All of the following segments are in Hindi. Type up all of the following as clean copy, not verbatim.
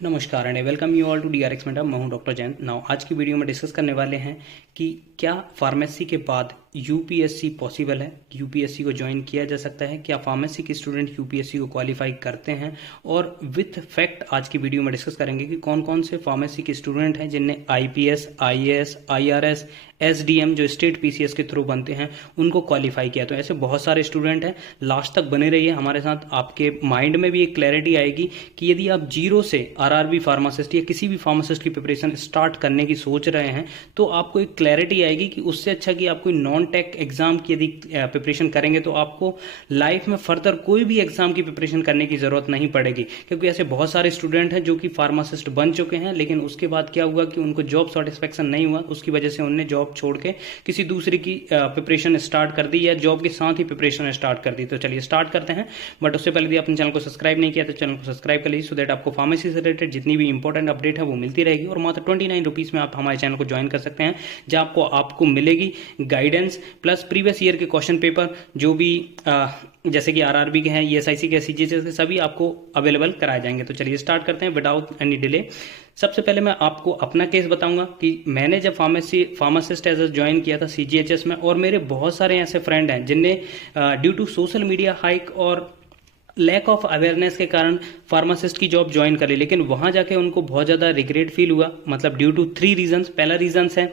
नमस्कार and welcome you all to DRX madam. मैं हूं डॉक्टर जयंत। नाउ आज की वीडियो में डिस्कस करने वाले हैं कि क्या फार्मेसी के बाद यूपीएससी पॉसिबल है, यूपीएससी को ज्वाइन किया जा सकता है, क्या फार्मेसी के स्टूडेंट यूपीएससी को क्वालिफाई करते हैं। और विथ फैक्ट आज की वीडियो में डिस्कस करेंगे कि कौन कौन से फार्मेसी के स्टूडेंट हैं जिनने आईपीएस, आईएएस, आईआरएस, एसडीएम जो स्टेट पीसीएस के थ्रू बनते हैं उनको क्वालिफाई किया। तो ऐसे बहुत सारे स्टूडेंट हैं। लास्ट तक बने रहिए हमारे साथ, आपके माइंड में भी एक क्लैरिटी आएगी कि यदि आप जीरो से आरआरबी फार्मासिस्ट या किसी भी फार्मासिस्ट की प्रिपरेशन स्टार्ट करने की सोच रहे हैं तो आपको एक क्लैरिटी आएगी कि उससे अच्छा कि आप कोई नॉन टेक एग्जाम की यदि प्रिपरेशन करेंगे तो आपको लाइफ में फर्दर कोई भी एग्जाम की प्रिपरेशन करने की जरूरत नहीं पड़ेगी। क्योंकि ऐसे बहुत सारे स्टूडेंट हैं जो कि फार्मासिस्ट बन चुके हैं, लेकिन उसके बाद क्या हुआ कि उनको जॉब सेटिस्फेक्शन नहीं हुआ, उसकी वजह से उन्होंने जॉब छोड़ के किसी दूसरे की प्रिपरेशन स्टार्ट कर दी या जॉब के साथ ही प्रिपरेशन स्टार्ट कर दी। तो चलिए स्टार्ट करते हैं। बट उससे पहले यदि आपने चैनल को सब्सक्राइब नहीं किया तो चैनल को सब्सक्राइब कर लीजिए, सो दैट आपको फार्मेसी से रिलेटेड जितनी भी इंपॉर्टेंट अपडेट है वो मिलती रहेगी। और मात्र 29 रुपीज में आप हमारे चैनल को ज्वाइन कर सकते हैं, जहां आपको मिलेगी गाइडेंस प्लस प्रीवियस ईयर के क्वेश्चन पेपर जो भी जैसे कि आरआरबी के हैं, ईएसआईसी के, सीजीएचएस के, सभी आपको अवेलेबल कराए जाएंगे। तो चलिए स्टार्ट करते हैं विदाउट एनी डिले। सबसे पहले मैं आपको अपना केस बताऊंगा कि मैंने जब फार्मासिस्ट एज ज्वाइन किया था सीजीएचएस में, और मेरे बहुत सारे ऐसे फ्रेंड हैं जिनने due to social media hike और लैक ऑफ अवेयरनेस के कारण फार्मासिस्ट की जॉब ज्वाइन कर ली, लेकिन वहां जाके उनको बहुत ज्यादा रिग्रेट फील हुआ। मतलब ड्यू टू 3 रीजंस। पहला रीजंस है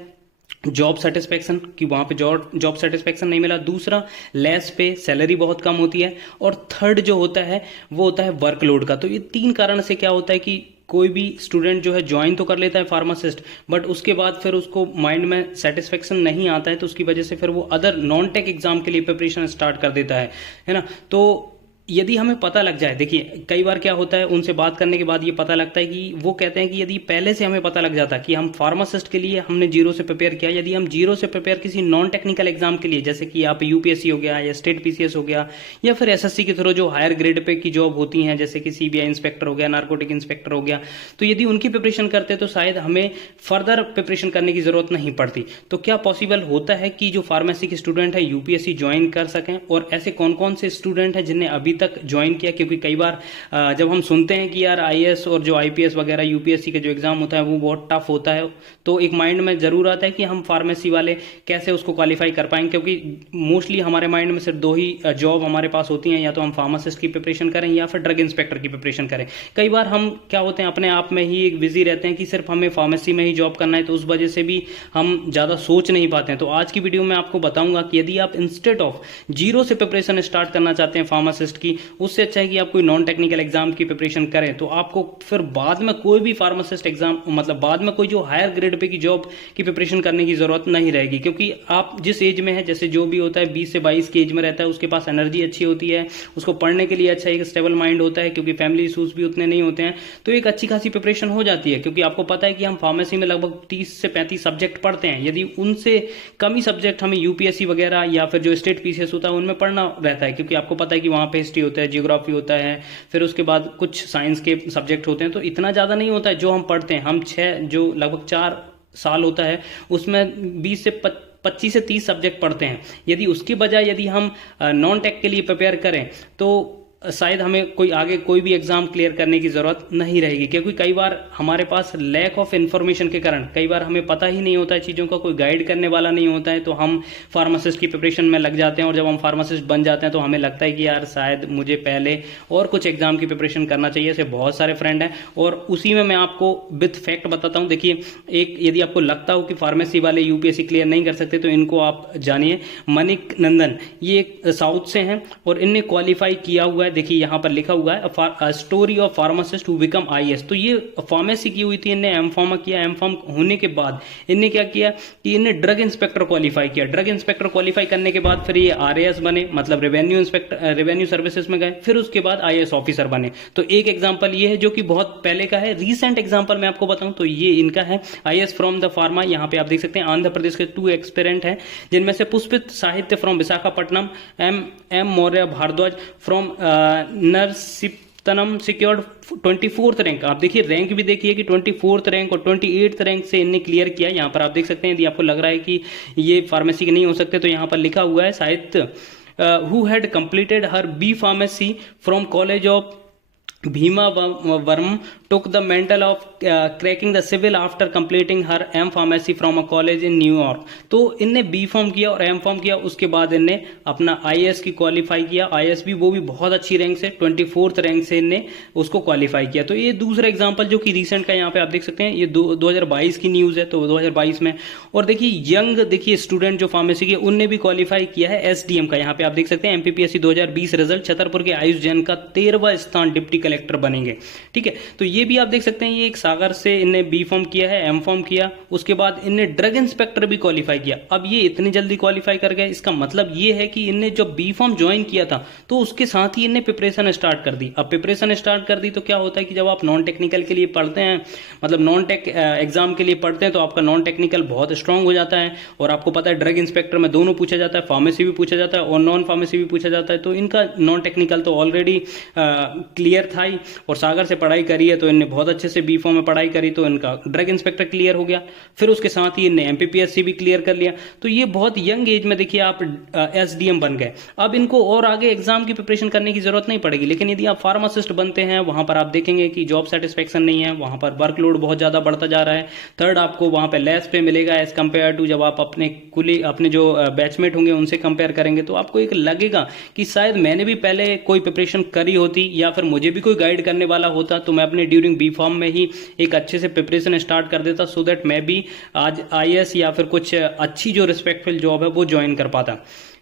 जॉब सेटिस्फेक्शन, कि वहां पे जॉब सेटिस्फेक्शन नहीं मिला। दूसरा, लेस पे, सैलरी बहुत कम होती है। और थर्ड जो होता है वो होता है वर्कलोड का। तो ये 3 कारण से क्या होता है कि कोई भी स्टूडेंट जो है ज्वाइन तो कर लेता है फार्मासिस्ट, बट उसके बाद फिर उसको माइंड में सेटिस्फेक्शन नहीं आता है, तो उसकी वजह से फिर वो अदर नॉन टेक एग्जाम के लिए प्रिपरेशन स्टार्ट कर देता है ना। तो यदि हमें पता लग जाए, देखिए कई बार क्या होता है, उनसे बात करने के बाद ये पता लगता है कि वो कहते हैं कि यदि पहले से हमें पता लग जाता कि हम फार्मासिस्ट के लिए हमने जीरो से प्रिपेयर किया, यदि हम जीरो से प्रिपेयर किसी नॉन टेक्निकल एग्जाम के लिए, जैसे कि आप यूपीएससी हो गया या स्टेट पीसीएस हो गया या फिर एसएससी के थ्रू जो हायर ग्रेड पे की जॉब होती है, जैसे कि सीबीआई इंस्पेक्टर हो गया, नार्कोटिक इंस्पेक्टर हो गया, तो यदि उनकी प्रिपरेशन करते तो शायद हमें फर्दर प्रिपरेशन करने की जरूरत नहीं पड़ती। तो क्या पॉसिबल होता है कि जो फार्मेसी के स्टूडेंट है यूपीएससी ज्वाइन कर सकें, और ऐसे कौन कौन से स्टूडेंट हैं जिन्हें अभी तक ज्वाइन किया। क्योंकि कई बार जब हम सुनते हैं कि यार आईएएस और जो आईपीएस वगैरह यूपीएससी के जो एग्जाम होता है वो बहुत टफ होता है, तो एक माइंड में जरूर आता है कि हम फार्मेसी वाले कैसे उसको क्वालिफाई कर पाएंगे। क्योंकि मोस्टली हमारे माइंड में सिर्फ 2 ही जॉब हमारे पास होती हैं, या तो हम फार्मासिस्ट की प्रिपरेशन करें या फिर ड्रग इंस्पेक्टर की प्रिपरेशन करें। कई बार हम क्या होते हैं, अपने आप में ही एक बिजी रहते हैं कि सिर्फ हमें फार्मेसी में ही जॉब करना है, तो उस वजह से भी हम ज्यादा सोच नहीं पाते हैं। तो आज की वीडियो में आपको बताऊंगा कि यदि आप इंस्टेड ऑफ जीरो से प्रिपरेशन स्टार्ट करना चाहते हैं फार्मासिस्ट की, उससे अच्छा है कि आप कोई नॉन टेक्निकल एग्जाम की प्रिपरेशन करें, तो आपको फिर बाद में कोई भी फार्मासिस्ट एग्जाम, मतलब बाद में कोई जो हायर ग्रेड पे की जॉब की प्रिपरेशन करने की जरूरत नहीं रहेगी। क्योंकि आप जिस एज में है, जैसे जो भी होता है 20 से 22 की एज में रहता है, उसके पास एनर्जी अच्छी होती है, उसको पढ़ने के लिए अच्छा एक स्टेबल माइंड होता है, क्योंकि फैमिली इशूज भी उतने नहीं होते हैं, तो एक अच्छी खासी प्रिपरेशन हो जाती है। क्योंकि आपको पता है कि हम फार्मेसी में लगभग 30 से 35 सब्जेक्ट पढ़ते हैं, यदि उनसे कम ही सब्जेक्ट हमें यूपीएससी वगैरह या फिर जो स्टेट पीसीएस होता है उनमें पढ़ना रहता है। क्योंकि आपको पता है कि वहां पे हिस्ट्री होता है, जियोग्राफी होता है, फिर उसके बाद कुछ साइंस के सब्जेक्ट होते हैं, तो इतना ज्यादा नहीं होता है जो हम पढ़ते हैं। हम 6 जो लगभग 4 साल होता है उसमें 20 से 25 से 30 सब्जेक्ट पढ़ते हैं। यदि उसके बजाय यदि हम नॉन टेक के लिए प्रिपेयर करें तो शायद हमें कोई आगे कोई भी एग्जाम क्लियर करने की जरूरत नहीं रहेगी। क्योंकि कई बार हमारे पास लैक ऑफ इन्फॉर्मेशन के कारण कई बार हमें पता ही नहीं होता है चीजों का, कोई गाइड करने वाला नहीं होता है, तो हम फार्मासिस्ट की प्रिपरेशन में लग जाते हैं। और जब हम फार्मासिस्ट बन जाते हैं तो हमें लगता है कि यार शायद मुझे पहले और कुछ एग्जाम की प्रिपरेशन करना चाहिए। ऐसे बहुत सारे फ्रेंड हैं, और उसी में मैं आपको विथ फैक्ट बताता हूं। देखिए, एक यदि आपको लगता हो कि फार्मेसी वाले यूपीएससी क्लियर नहीं कर सकते, तो इनको आप जानिए। मनिक नंदन, ये एक साउथ से हैं और इनने क्वालिफाई किया हुआ है। देखिए यहां पर लिखा हुआ है story of pharmacist who become IAS. तो ये फार्मेसी की हुई थी, इनने एम फार्मा किया। एम फार्म होने के बाद इनने क्या किया कि इनने ड्रग इंस्पेक्टर क्वालिफाई किया। ड्रग इंस्पेक्टर क्वालिफाई करने के बाद फिर ये आरएएस बने, मतलब रेवेन्यू इंस्पेक्टर, रेवेन्यू सर्विसेज में गए, फिर उसके बाद आईएएस ऑफिसर बने। तो एक एग्जांपल ये है जो कि बहुत पहले का है। रीसेंट एग्जांपल मैं आपको बताऊं तो ये इनका है, आईएएस फ्रॉम द फार्मा। यहां पे आप देख सकते हैं आंध्र प्रदेश के 2 एक्सपेरेंट हैं, जिनमें से Pushpit Sahitya from Visakhapatnam, M Maurya Bharadwaj from Narsipatnam secured 24th rank. आप देखिए रैंक भी देखिए कि 24th रैंक और 28th रैंक से इनने क्लियर किया। यहां पर आप देख सकते हैं, यदि आपको लग रहा है कि ये फार्मेसी के नहीं हो सकते, तो यहां पर लिखा हुआ है साहित्य who had completed her B Pharmacy from College of Bhima worm took the mental of cracking the civil after completing her M pharmacy from a college in New York. तो इनने बी फॉर्म किया और एम फॉर्म किया, उसके बाद इनने अपना आईएएस की क्वालिफाई किया, आईएएस भी वो भी बहुत अच्छी रैंक से 24th रैंक से इनने उसको क्वालिफाई किया। तो ये दूसरा एग्जांपल जो कि रिसेंट का यहाँ पे आप देख सकते हैं, ये 2022 की न्यूज़ है। तो 2022 में, और देखिए यंग देखिए स्टूडेंट जो फार्मेसी के उनने भी क्वालिफाई किया है एसडीएम का। यहाँ पे आप देख सकते हैं एमपीपीएससी 2020 रिजल्ट, छतरपुर के आयुष जैन का 13वां स्थान डिप्टी कलेक्टर बनेंगे। ठीक है, तो ये भी आप देख सकते हैं, ये एक सागर से इनने बी फॉर्म किया है, एम फॉर्म किया, उसके बाद इनने ड्रग इंस्पेक्टर भी क्वालिफाई किया। अब ये इतनी जल्दी क्वालिफाई कर गए, इसका मतलब ये है कि इनने जब बी फॉर्म ज्वाइन किया था तो उसके साथ ही इनने प्रिपरेशन स्टार्ट कर दी। अब प्रिपरेशन स्टार्ट कर दी तो क्या होता है कि जब आप नॉन टेक्निकल के लिए पढ़ते हैं, मतलब नॉन टेक एग्जाम के लिए पढ़ते हैं, तो आपका नॉन टेक्निकल बहुत स्ट्रांग हो जाता है। और आपको पता है ड्रग इंस्पेक्टर में दोनों पूछा जाता है, फार्मेसी भी पूछा जाता है और नॉन फार्मेसी भी पूछा जाता है। तो इनका नॉन टेक्निकल तो ऑलरेडी क्लियर था ही, और सागर से पढ़ाई करी है तो इनने बहुत अच्छे से बी फॉर्म में पढ़ाई करी, तो इनका ड्रग इंस्पेक्टर क्लियर हो गया। फिर उसके साथ ही इनने एमपीपीएससी भी क्लियर कर लिया। तो ये बहुत यंग एज में देखिए आप एसडीएम बन गए। अब इनको और आगे एग्जाम की प्रिपरेशन करने की जरूरत नहीं पड़ेगी। लेकिन यदि आप फार्मासिस्ट बनते हैं, वहां पर आप देखेंगे कि जॉब सेटिस्फेक्शन नहीं है, वहां पर वर्कलोड बहुत ज्यादा बढ़ता जा रहा है। थर्ड, आपको वहां पर लेस पे मिलेगा एज कंपेयर टू जब आप अपने जो बैचमेट होंगे उनसे कंपेयर करेंगे, तो आपको एक लगेगा कि शायद मैंने भी पहले कोई प्रिपरेशन करी होती, या फिर मुझे भी कोई गाइड करने वाला होता, तो मैं अपने ड्यूरिंग बी फॉर्म में ही एक अच्छे से प्रिपरेशन स्टार्ट कर देता, सो दैट मैं भी आज आईएएस या फिर कुछ अच्छी जो रिस्पेक्टफुल जॉब है वो ज्वाइन कर पाता।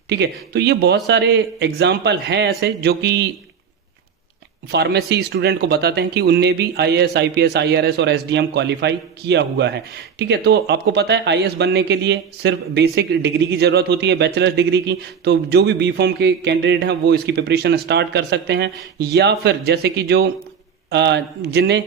ठीक है, तो ये बहुत सारे एग्जाम्पल हैं ऐसे जो कि फार्मेसी स्टूडेंट को बताते हैं कि उनने भी आईएएस, आईपीएस, आईआरएस और एसडीएम क्वालिफाई किया हुआ है। ठीक है, तो आपको पता है आईएएस बनने के लिए सिर्फ बेसिक डिग्री की जरूरत होती है, बैचलर्स डिग्री की। तो जो भी बी फॉर्म के कैंडिडेट हैं वो इसकी प्रिपरेशन स्टार्ट कर सकते हैं, या फिर जैसे कि जो जिनने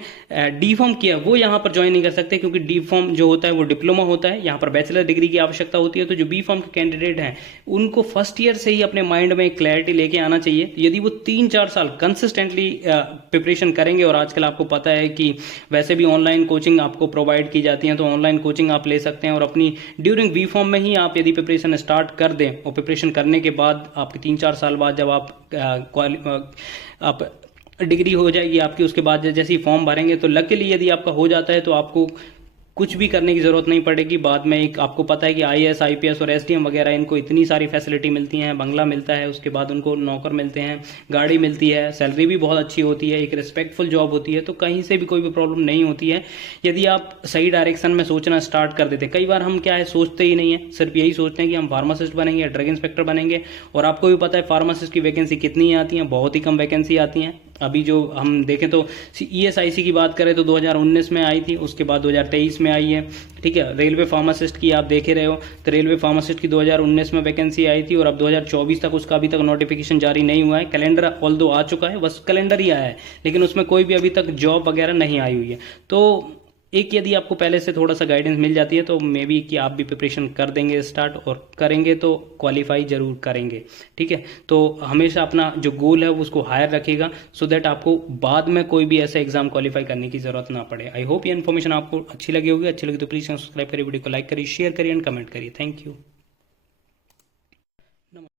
डी फॉर्म किया वो यहाँ पर ज्वाइन नहीं कर सकते, क्योंकि डी फॉर्म जो होता है वो डिप्लोमा होता है, यहाँ पर बैचलर डिग्री की आवश्यकता होती है। तो जो बी फॉर्म के कैंडिडेट हैं उनको फर्स्ट ईयर से ही अपने माइंड में क्लैरिटी लेके आना चाहिए। यदि वो 3-4 साल कंसिस्टेंटली प्रिपरेशन करेंगे, और आजकल आपको पता है कि वैसे भी ऑनलाइन कोचिंग आपको प्रोवाइड की जाती है, तो ऑनलाइन कोचिंग आप ले सकते हैं, और अपनी ड्यूरिंग बी फॉर्म में ही आप यदि प्रिपरेशन स्टार्ट कर दें, और प्रिपरेशन करने के बाद आपके 3-4 साल बाद जब आप डिग्री हो जाएगी आपकी, उसके बाद जैसे ही फॉर्म भरेंगे तो लकीली यदि आपका हो जाता है तो आपको कुछ भी करने की जरूरत नहीं पड़ेगी। बाद में एक आपको पता है कि आईएएस, आईपीएस और एसडीएम वगैरह इनको इतनी सारी फैसिलिटी मिलती हैं, बंगला मिलता है, उसके बाद उनको नौकर मिलते हैं, गाड़ी मिलती है, सैलरी भी बहुत अच्छी होती है, एक रिस्पेक्टफुल जॉब होती है, तो कहीं से भी कोई भी प्रॉब्लम नहीं होती है यदि आप सही डायरेक्शन में सोचना स्टार्ट कर देते। कई बार हम क्या है सोचते ही नहीं है, सिर्फ यही सोचते हैं कि हम फार्मासिस्ट बनेंगे या ड्रग इंस्पेक्टर बनेंगे। और आपको भी पता है फार्मासिस्ट की वैकेंसी कितनी आती है, बहुत ही कम वैकेंसी आती है। अभी जो हम देखें तो ईएसआईसी की बात करें तो 2019 में आई थी, उसके बाद 2023 में आई है। ठीक है, रेलवे फार्मासिस्ट की आप देख रहे हो तो रेलवे फार्मासिस्ट की 2019 में वैकेंसी आई थी, और अब 2024 तक उसका अभी तक नोटिफिकेशन जारी नहीं हुआ है। कैलेंडर ऑल्दो आ चुका है, बस कैलेंडर ही आया है, लेकिन उसमें कोई भी अभी तक जॉब वगैरह नहीं आई हुई है। तो एक यदि आपको पहले से थोड़ा सा गाइडेंस मिल जाती है तो मे बी कि आप भी प्रिपरेशन कर देंगे स्टार्ट, और करेंगे तो क्वालिफाई जरूर करेंगे। ठीक है, तो हमेशा अपना जो गोल है उसको हायर रखिएगा, सो दैट आपको बाद में कोई भी ऐसा एग्जाम क्वालिफाई करने की जरूरत ना पड़े। आई होप ये इन्फॉर्मेशन आपको अच्छी लगी होगी। अच्छी लगी तो प्लीज सब्सक्राइब करिए, वीडियो को लाइक करिए, शेयर करिए एंड कमेंट करिए। Thank you.